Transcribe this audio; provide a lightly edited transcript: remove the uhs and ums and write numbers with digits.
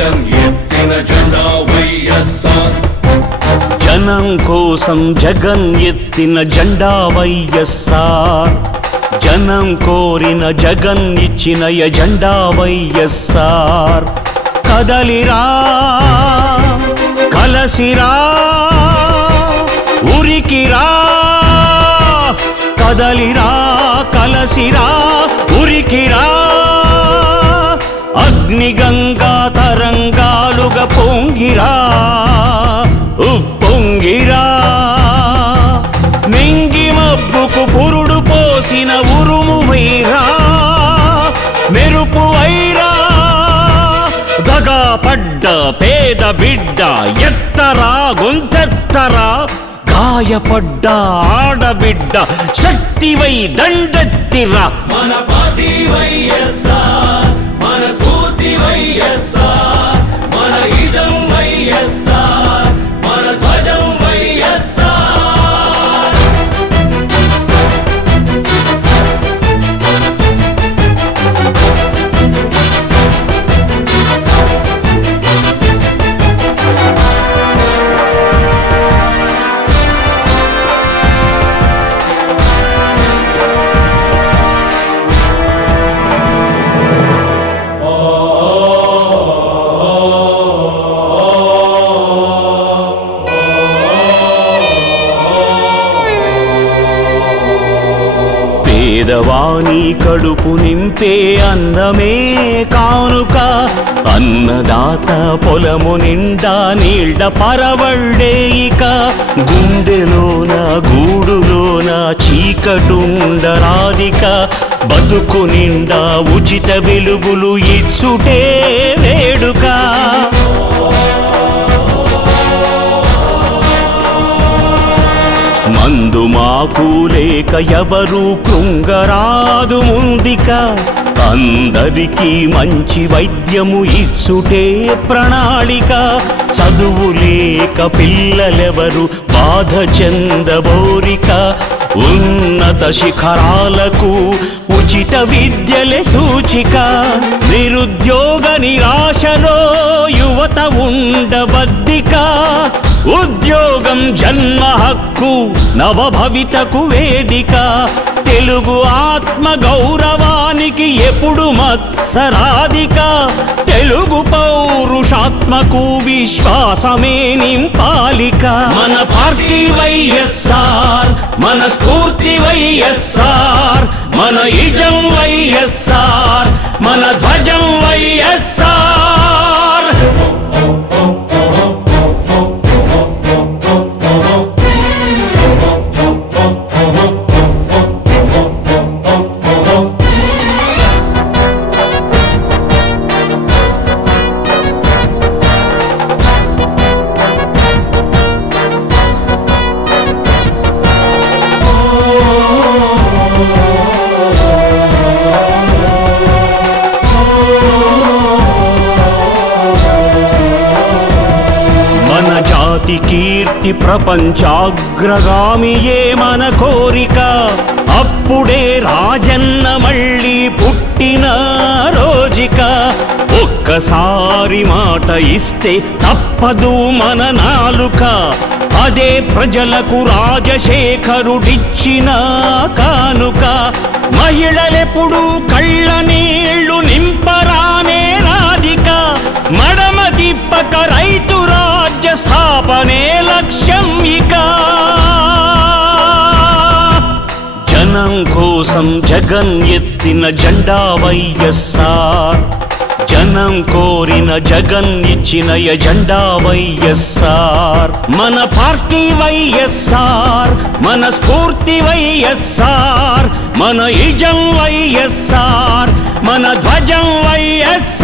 జగన్ ఎత్తిన జెండా వైఎస్ఆర్. జనం కోసం జగన్ ఎత్తిన జెండా వైఎస్ఆర్. జనం కోరిన జగన్ ఇచ్చిన ఎజెండా వైఎస్ఆర్. కదలిరా కలసిరా ఉరికిరా, కదలిరా కలసిరా ఉరికిరా, అగ్నిగంగా తరంగాలుగా పొంగిరా ఉప్పొంగిరా, మింగి మబ్బుకు పురుడు పోసిన ఉరుము వైరా మెరుపు వైరా, దగా పడ్డ పేద బిడ్డ ఎత్తరా గొంతెత్తరా, గాయపడ్డ ఆడబిడ్డ శక్తివై దండెత్తిరా. మన పార్టీ వైఎస్ఆర్, మన స్ఫూర్తి వైఎస్ఆర్, మన ఇజం వైఎస్ఆర్, మన ధ్వజం వైఎస్ఆర్. పేదవాని కడుపు నింపే అన్నమే కానుక, అన్నదాత పొలము నిండా నీళ్ల పరవళ్ళే ఇక, గుండెలోన గూడులోన చీకటుండరాదిక, బతుకు నిండా ఉచిత వెలుగులు ఇచ్చుటే వేడుక. మందు మాకు లేక ఎవరు కృంగరాదు ముందిక, అందరికీ మంచి వైద్యము ఇచ్చుటే ప్రణాళిక. చదువు లేక పిల్లలెవరు బాధ చెందబోరిక, ఉన్నత శిఖరాలకు ఉచిత విద్యలే సూచిక. నిరుద్యోగ నిరాశలో యువత ఉండబద్దిక, ఉద్యోగం జన్మ హక్కు నవభవితకు వేదిక. తెలుగు ఆత్మ గౌరవానికి ఎప్పుడు మత్సరాధిక, తెలుగు పౌరుషాత్మకు విశ్వాసమే నింపాలిక. మన పార్టీ వైఎస్ఆర్, మన స్ఫూర్తి వైఎస్ఆర్, మన ఇజం వైఎస్ఆర్, మన ధ్వజం వైఎస్ఆర్. కీర్తి ప్రపంచాగ్రగామియే మన కోరిక, అప్పుడే రాజన్న మళ్ళీ పుట్టిన రోజిక. ఒక్కసారి మాట ఇస్తే తప్పదు మన నాలుక, అదే ప్రజలకు రాజశేఖరుడిచ్చిన కానుక. మహిళలెప్పుడు కళ్ళ నీళ్లు నింపరానే రాధిక, మడమ తిప్పక రైతు రాజ్య స్థాపనే లక్ష్యం ఇక. జనం కోసం జగన్ ఎత్తిన జెండా వైఎస్ఆర్. జనం కోరిన జగన్ ఇచ్చిన ఎజెండా వైఎస్ఆర్. మన పార్టీ వైఎస్ఆర్, మన స్ఫూర్తి వైఎస్ఆర్, మన ఇజం వైఎస్ఆర్, మన ధ్వజం వైఎస్ఆర్.